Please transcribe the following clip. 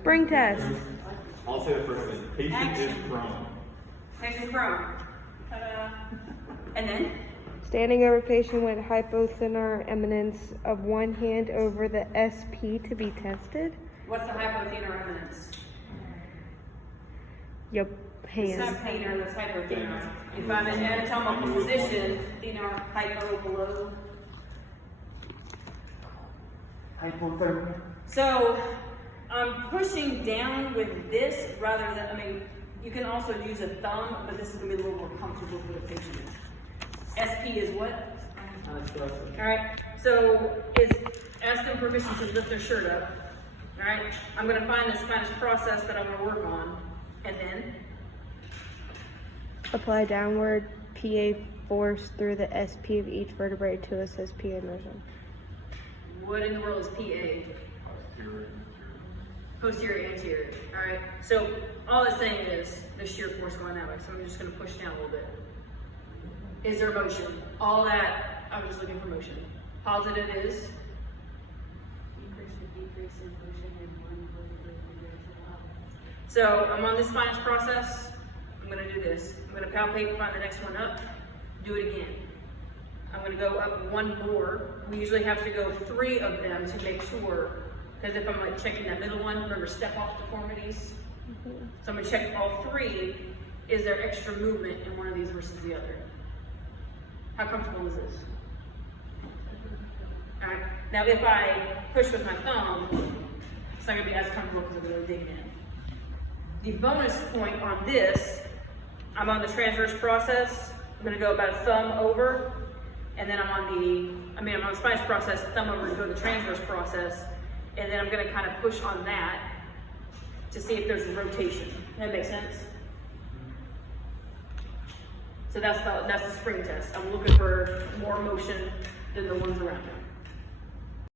Spring test. I'll say the first thing. Patient is prone. Patient prone. Ta-da. And then? Standing over patient with hypothenor eminence of one hand over the SP to be tested. What's the hypothenor eminence? Yep, It's hand. not thenar, that's hypothenor. If I'm in anatomical position, thenar, hypo, below. Hypothermia. So I'm pushing down with this rather than, I mean, you can also use a thumb, but this is gonna be a little more comfortable for the patient. SP is what? All right, so ask them permission to lift their shirt up. All right, I'm gonna find this kind of process that I'm gonna work on, and then Apply downward PA force through the SP of each vertebrae to assist PA motion. what in the world is PA? Posterior, anterior. All right, so all it's saying is the shear force going that way. So I'm just gonna push down a little bit. Is there motion? All that, I'm just looking for motion. Positive is? So I'm on this spinous process. I'm gonna do this. I'm gonna palpate, find the next one up, do it again. I'm gonna go up one more. We usually have to go 3 of them to make sure, because if I'm like checking that middle one, remember step off deformities? So I'm gonna check all 3. Is there extra movement in one of these versus the other? How comfortable is this? All right, now if I push with my thumb, it's not gonna be as comfortable because I'm really digging in. The bonus point on this, I'm on the transverse process. I'm gonna go about a thumb over, and then I'm on the spinous process, thumb over to go to the transverse process, and then I'm gonna kind of push on that to see if there's a rotation. That makes sense? So that's the spring test. I'm looking for more motion than the ones around it.